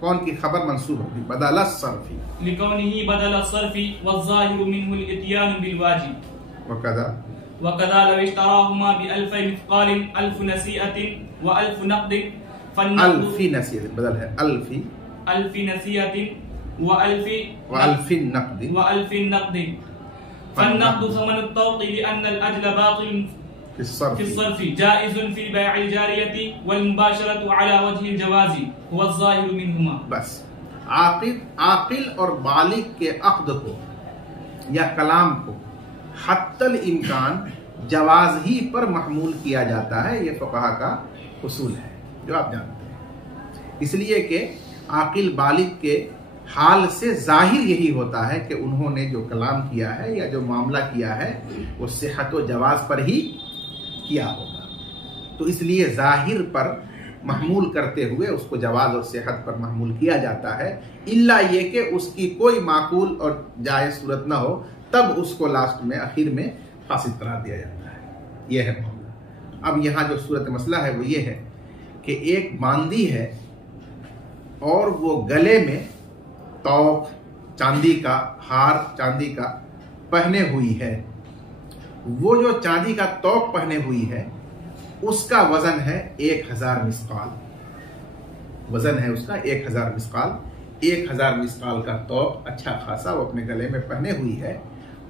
کون کی خبر منصوب ہوگی؟ بدل الصرف لكونه بدل الصرف والظاهر منه الاتيان بالواجب وكذا لو اشتراهما ب2000 مثقال 1000 نسيئة و1000 نقد ألف نسيئة بدل ہے ألف نسيئة وألف نقد فالنقد ثمن الطوق لأن الأجل باطل في الصرف جائز في البيع الجارية والمباشرة على وجه الجواز هو الظاهر منهما۔ بس عاقل اور بالغ کے عقد کو یا کلام کو حتی الامکان جواز ہی پر محمول کیا جاتا ہے، یہ فقہا کا اصول ہے جو آپ جانتے ہیں، اس لیے کہ عاقل بالغ کے حال سے ظاہر یہی ہوتا ہے کہ انہوں نے جو کلام کیا ہے یا جو معاملہ کیا ہے وہ صحت و جواز پر ہی کیا ہوگا، تو اس لیے ظاہر پر محمول کرتے ہوئے اس کو جواز اور صحت پر محمول کیا جاتا ہے، الا یہ کہ اس کی کوئی معقول اور جائز صورت نہ ہو، تب اس کو لاسٹ میں اخیر میں فاسد قرار دیا جاتا ہے۔ یہ ہے معاملہ۔ اب یہاں جو صورت مسئلہ ہے وہ یہ ہے کہ ایک باندی ہے اور وہ گلے میں توق چاندی کا ہار چاندی کا پہنے ہوئی ہے، وہ جو چاندی کا توق پہنے ہوئی ہے اس کا وزن ہے 1000 مثقال، وزن ہے اس کا 1000 مثقال، 1000 مثقال کا توق اچھا خاصا وہ اپنے گلے میں پہنے ہوئی ہے،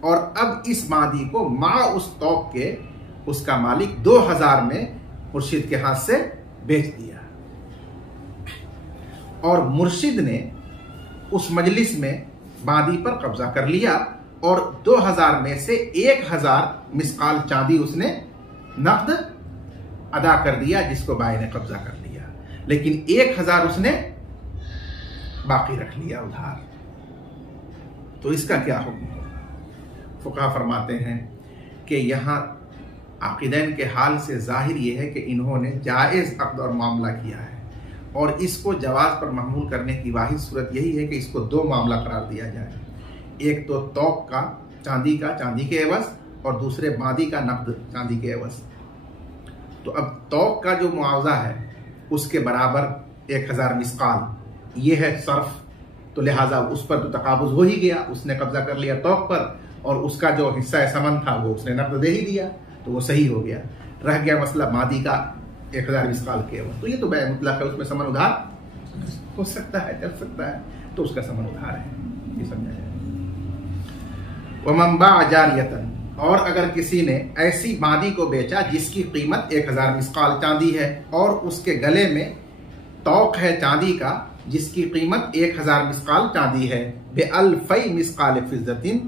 اور اب اس باندی کو مع اس توق کے اس کا مالک 2000 میں مرشد کے ہاتھ سے بیچ دیا، اور مرشد نے اس مجلس میں باندی پر قبضہ کر لیا اور 2000 میں سے 1000 مثقال چاندی اس نے نقد ادا کر دیا جس کو بائع نے قبضہ کر لیا، لیکن 1000 اس نے باقی رکھ لیا ادھار، تو اس کا کیا حکم ہوگا؟ فقہا فرماتے ہیں کہ یہاں عاقدین کے حال سے ظاہر یہ ہے کہ انہوں نے جائز عقد اور معاملہ کیا ہے، اور اس کو جواز پر محمول کرنے کی واحد صورت یہی ہے کہ اس کو دو معاملہ قرار دیا جائے، ایک تو توق کا چاندی کے عوض، اور دوسرے باندی کا نقد چاندی کے عوض۔ تو اب توق کا جو معاوضہ ہے اس کے برابر 1000 مثقال یہ ہے صرف، تو لہٰذا اس پر تو تقابض ہو ہی گیا، اس نے قبضہ کر لیا توق پر، اور اس کا جو حصہ ثمن تھا وہ اس نے نقد دے ہی دیا، تو وہ صحیح ہو گیا۔ رہ گیا مسئلہ باندی کا 1000 مثقال کے عوض، تو یہ تو بیع مطلق ہے، اس میں ثمن ادھار ہو سکتا ہے، چل سکتا ہے، تو اس کا ثمن ادھار ہے، یہ سمجھا جائے۔ وَمَنْ بَاعَ جَارِيَةً، اور اگر کسی نے ایسی باندی کو بیچا جس کی قیمت 1000 مثقال چاندی ہے اور اس کے گلے میں توق ہے چاندی کا جس کی قیمت 1000 مثقال چاندی ہے، بِأَلْفَيْ مِثْقَالِ فِضَّةٍ،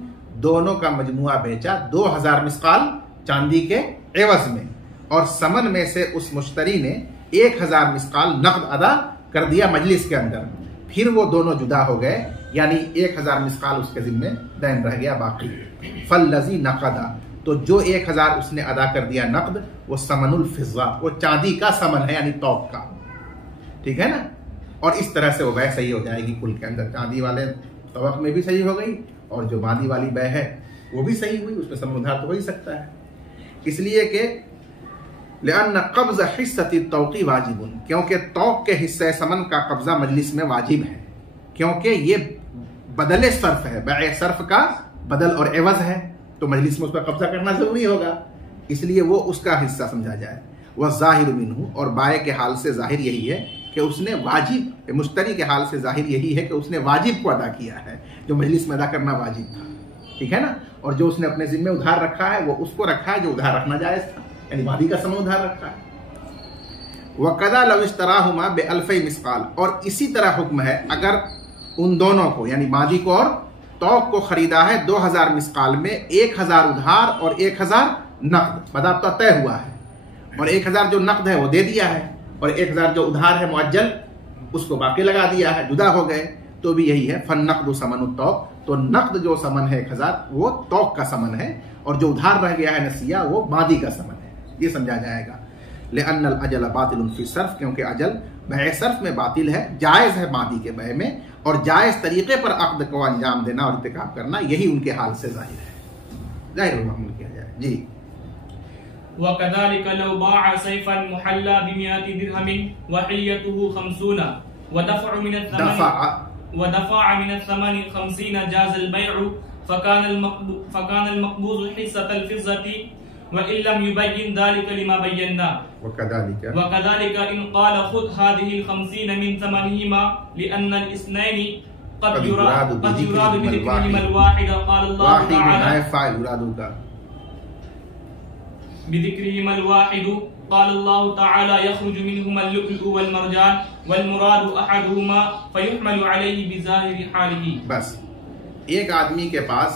دونوں کا مجموعہ بیچا 2000 مثقال چاندی کے عوض میں، اور ثمن میں سے اس مشتری نے 1000 مثقال نقد ادا کر دیا مجلس کے اندر، پھر وہ دونوں جدا ہو گئے، یعنی 1000 مثقال اس کے ذمہ دین رہ گیا باقی۔ فالذی نقد، تو جو 1000 اس نے ادا کر دیا نقد، وہ ثمن الفضہ، وہ چاندی کا ثمن ہے، یعنی توق کا، ٹھیک ہے نا، اور اس طرح سے وہ بیع صحیح ہو جائے گی کل کے اندر، چاندی والے توق میں بھی صحیح ہو گئی اور جو باندی والی بیع ہے وہ بھی صحیح ہوئی، اس میں ثمن ادھار تو ہو ہی سکتا ہے، اس لیے کہ لأن قبض حصۃ الطوق واجب، کیونکہ توق کے حصہ ثمن کا قبضہ مجلس میں واجب ہے، کیونکہ یہ بدل صرف ہے، بیع صرف کا بدل اور عوض ہے، تو مجلس میں اس پر قبضہ کرنا ضروری ہوگا، اس لیے وہ اس کا حصہ سمجھا جائے۔ والظاہر منہ، اور بائع کے حال سے ظاہر یہی ہے کہ اس نے واجب، مشتری کے حال سے ظاہر یہی ہے کہ اس نے واجب کو ادا کیا ہے، جو مجلس میں ادا کرنا واجب تھا، ٹھیک ہے نا، اور جو اس نے اپنے ذمہ ادھار رکھا ہے وہ اس کو رکھا ہے جو ادھار رکھنا جائز تھا، یعنی باندی کا ثمن ادھار رکھا ہے۔ وَقَذَا لَوْ اشْتَرَاهُمَا بِأَلْفَيْ مِثْقَال، اور اسی طرح حکم ہے اگر ان دونوں کو، یعنی باندی کو اور توق کو خریدا ہے 2000 مسقال میں، 1000 ادھار اور 1000 نقد، باضابطہ طے ہوا ہے، اور 1000 جو نقد ہے وہ دے دیا ہے، اور 1000 جو ادھار ہے معجل اس کو باقی لگا دیا ہے، جدا ہو گئے، تو بھی یہی ہے فالنقد ثمن التوق، تو نقد جو ثمن ہے 1000 وہ توق کا ثمن ہے، اور جو ادھار رہ گیا ہے نسیہ وہ ماضی کا ثمن ہے، یہ سمجھا جائے گا۔ لأن الاجل باطل فی الصرف، کیونکہ اجل بیع صرف میں باطل ہے، جائز ہے ماضی کے بیع میں، اور جائز طریقے پر عقد کو انجام دینا اور ارتکاب کرنا یہی ان کے حال سے ظاہر ہے، ظاہر معمول کیا جائے۔ جی وَكَذَلِكَ لَوْ بَاعَ سَيْفًا مُحَلًّى بِمِائَةِ دِرْهَمٍ وَحِلْيَتُهُ 50 ودفع من الثمن 50 جاز البيع فكان المقبوض حصة الفضة وإن لم يبين ذلك لما بينا، وكذلك إن قال خذ هذه 50 من ثمنهما لأن الاثنين قد يراد بذكرهما الواحد، قال الله تعالى بذكرهما الواحد قال الله تعالى يخرج منهما اللؤلؤ والمرجان والمراد احدهما فيحمل عليه بظاهر حاله۔ بس ایک آدمی کے پاس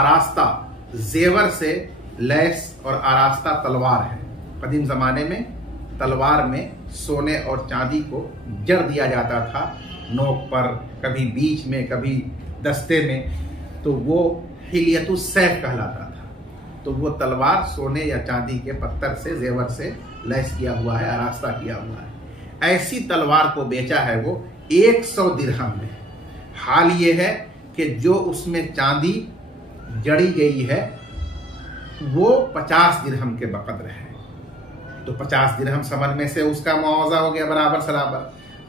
آراستہ زیور سے لیس اور آراستہ تلوار ہے۔ قدیم زمانے میں تلوار میں سونے اور چاندی کو جڑ دیا جاتا تھا، نوک پر، کبھی بیچ میں، کبھی دستے میں، تو وہ حلیت السیف کہلاتا تھا۔ تو وہ تلوار سونے یا چاندی کے پتھر سے زیور سے لیس کیا ہوا ہے، آراستہ کیا ہوا ہے، ایسی تلوار کو بیچا ہے وہ 100 درہم میں۔ حال یہ ہے کہ جو اس میں چاندی جڑی گئی ہے وہ 50 درہم کے بقدر ہے، تو 50 درہم ثمن میں سے اس کا معاوضہ ہو گیا برابر سرابر،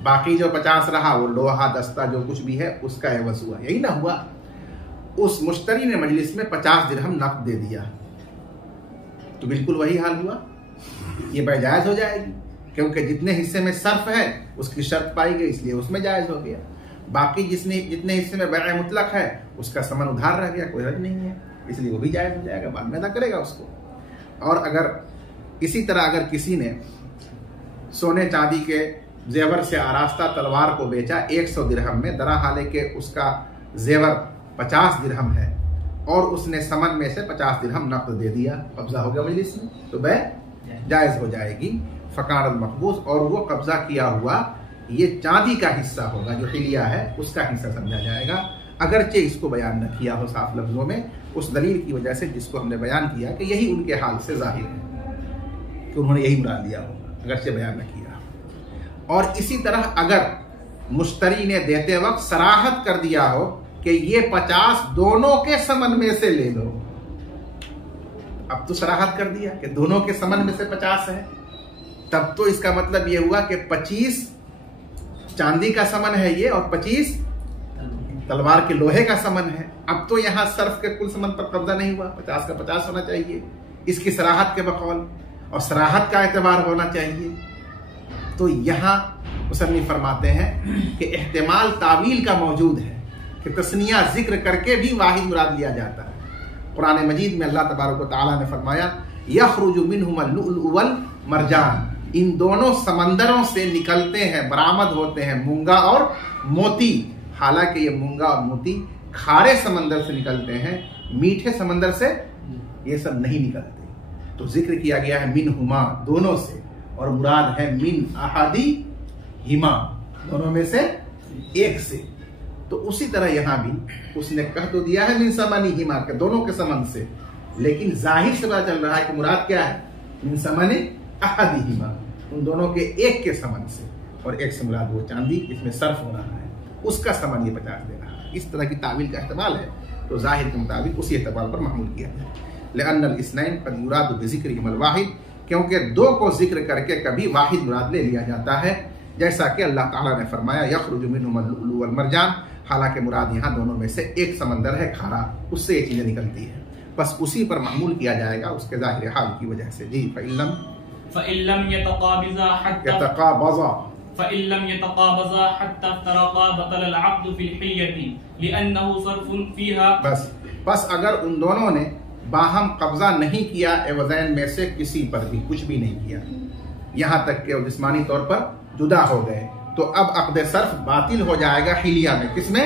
باقی جو 50 رہا وہ لوہا دستہ جو کچھ بھی ہے اس کا عوض ہوا۔ یہی نہ ہوا، اس مشتری نے مجلس میں 50 درہم نقد دے دیا، تو بالکل وہی حال ہوا، یہ بیع جائز ہو جائے گی، کیونکہ جتنے حصے میں صرف ہے اس کی شرط پائی گئی، اس لیے اس میں جائز ہو گیا۔ باقی جتنے حصے میں بیع مطلق ہے اس کا ثمن ادھار رہ گیا، کوئی حرج نہیں ہے، اس لیے وہ بھی جائز ہو جائے گا، بعد میں ادا کرے گا اس کو۔ اور اگر اسی طرح اگر کسی نے سونے چاندی کے زیور سے آراستہ تلوار کو بیچا 100 درہم میں، درا حال ہے کہ اس کا زیور 50 درہم ہے، اور اس نے ثمن میں سے 50 درہم نقد دے دیا، قبضہ ہو گیا مجلس میں، تو بیع جائز ہو جائے گی۔ فکان المقبوض، اور وہ قبضہ کیا ہوا یہ چاندی کا حصہ ہوگا، جو حلیہ ہے اس کا حصہ سمجھا جائے گا، اگرچہ اس کو بیان نہ کیا ہو صاف لفظوں میں، اس دلیل کی وجہ سے جس کو ہم نے بیان کیا کہ یہی ان کے حال سے ظاہر ہے کہ انہوں نے یہی مراد لیا ہوگا، اگرچہ بیان نہ کیا۔ اور اسی طرح اگر مشتری نے دیتے وقت صراحت کر دیا ہو کہ یہ 50 دونوں کے ثمن میں سے لے لو، اب تو صراحت کر دیا کہ دونوں کے ثمن میں سے 50 ہے، تب تو اس کا مطلب یہ ہوا کہ 25 چاندی کا ثمن ہے یہ، اور 25 تلوار کے لوہے کا ثمن ہے۔ اب تو یہاں صرف کے کل ثمن پر قبضہ نہیں ہوا، 50 کا 50 ہونا چاہیے اس کی صراحت کے بقول، اور صراحت کا اعتبار ہونا چاہیے۔ تو یہاں مصنف فرماتے ہیں کہ احتمال تعویل کا موجود ہے کہ تثنیہ ذکر کر کے بھی واحد مراد لیا جاتا ہے۔ قرآن مجید میں اللہ تبارک و تعالیٰ نے فرمایا یخرج منہما اللؤلؤ والمرجان، ان دونوں سمندروں سے نکلتے ہیں، برآمد ہوتے ہیں مونگا اور موتی، حالانکہ یہ مونگا اور موتی کھارے سمندر سے نکلتے ہیں، میٹھے سمندر سے یہ سب نہیں نکلتے، تو ذکر کیا گیا ہے منہما، دونوں سے، اور مراد ہے من احدہما، دونوں میں سے ایک سے۔ تو اسی طرح یہاں بھی اس نے کہہ تو دیا ہے من ثمنہما، کہ دونوں کے ثمن سے، لیکن ظاہر سے پتہ چل رہا ہے کہ مراد کیا ہے، من ثمن احدہما، ان دونوں کے ایک کے ثمن سے، اور ایک سے مراد وہ چاندی اس میں صرف ہو رہا ہے، اس کا ثمن یہ 50 دے رہا ہے۔ اس طرح کی تعویل کا احتمال ہے، تو ظاہر کے مطابق اسی اعتبار پر محمول کیا جائے۔ لأن الاثنین قد یراد بذکرہما الواحد، کیونکہ دو کو ذکر کر کے کبھی واحد مراد لے لیا جاتا ہے، جیسا کہ اللہ تعالیٰ نے فرمایا یخرج منہما اللؤلؤ والمرجان، حالانکہ مراد یہاں دونوں میں سے ایک سمندر ہے کھارا، اس سے یہ چیزیں نکلتی ہیں، بس اسی پر محمول کیا جائے گا اس کے ظاہر حال کی وجہ سے۔ جی فَإِن لَمْ يَتَقَابَضَا حَتَّى افْتَرَقَا بَطَلَ الْعَقْدُ فِي الْحِلْيَةِ لِأَنَّهُ صَرْفٌ فِيهَا، بس اگر ان دونوں نے باہم قبضہ نہیں کیا عوضین میں سے کسی پر بھی، کچھ بھی نہیں کیا، یہاں تک کہ جسمانی طور پر جدا ہو گئے، تو اب عقد صرف باطل ہو جائے گا حلیہ میں، کس میں؟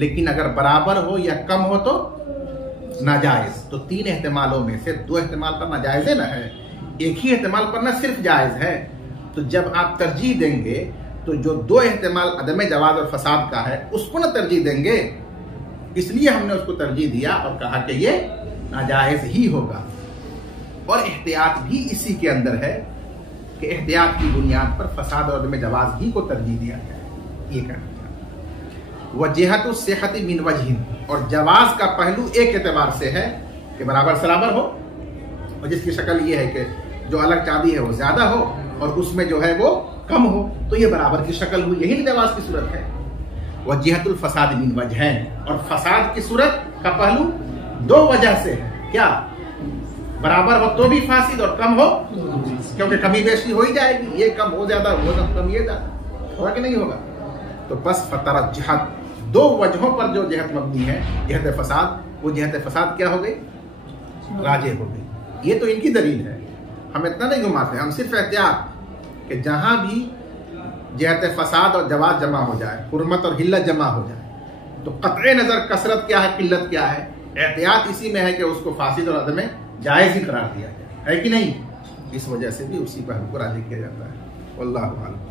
لیکن اگر برابر ہو یا کم ہو تو ناجائز. تو 3 احتمالوں میں سے 2 احتمال پر ناجائز نہ ہے, ایک ہی احتمال پر نہ صرف جائز ہے. تو جب آپ ترجیح دیں گے تو جو 2 احتمال عدم جواز اور فساد کا ہے اس کو نہ ترجیح دیں گے, اس لیے ہم نے اس کو ترجیح دیا اور کہا کہ یہ ناجائز ہی ہوگا. اور احتیاط بھی اسی کے اندر ہے کہ احتیاط کی بنیاد پر فساد اور عدم جواز ہی کو ترجیح دیا جائے. یہ کہنا چاہتا وجہت الصحت من وجہ, اور جواز کا پہلو ایک اعتبار سے ہے کہ برابر سرابر ہو, اور جس کی شکل یہ ہے کہ جو الگ چاندی ہے وہ زیادہ ہو اور اس میں جو ہے وہ کم ہو, تو یہ برابر کی شکل ہوئی, یہی جواز کی صورت ہے. وجہت الفساد من وجہین, اور فساد کی صورت کا پہلو 2 وجہ سے ہے. کیا؟ برابر ہو تو بھی فاسد اور کم ہو کیونکہ کمی بیشی ہو ہی جائے گی, یہ کم ہو زیادہ وہ کم یہ زیادہ ہوگا کہ نہیں ہوگا. تو بس فترجحت, 2 وجہوں پر جو جہت مبنی ہے جہت فساد, وہ جہت فساد کیا ہو گئی؟ راجح ہو گئی. یہ تو ان کی دلیل ہے, ہم اتنا نہیں گھماتے, ہم صرف احتیاط کہ جہاں بھی جہت فساد اور جواز جمع ہو جائے, حرمت اور حلت جمع ہو جائے, تو قطع نظر کثرت کیا ہے قلت کیا ہے, احتیاط اسی میں ہے کہ اس کو فاسد اور عدم جائز ہی قرار دیا جائے, ہے کہ نہیں. اس وجہ سے بھی اسی پہلو کو راجح کیا جاتا ہے. واللہ اعلم.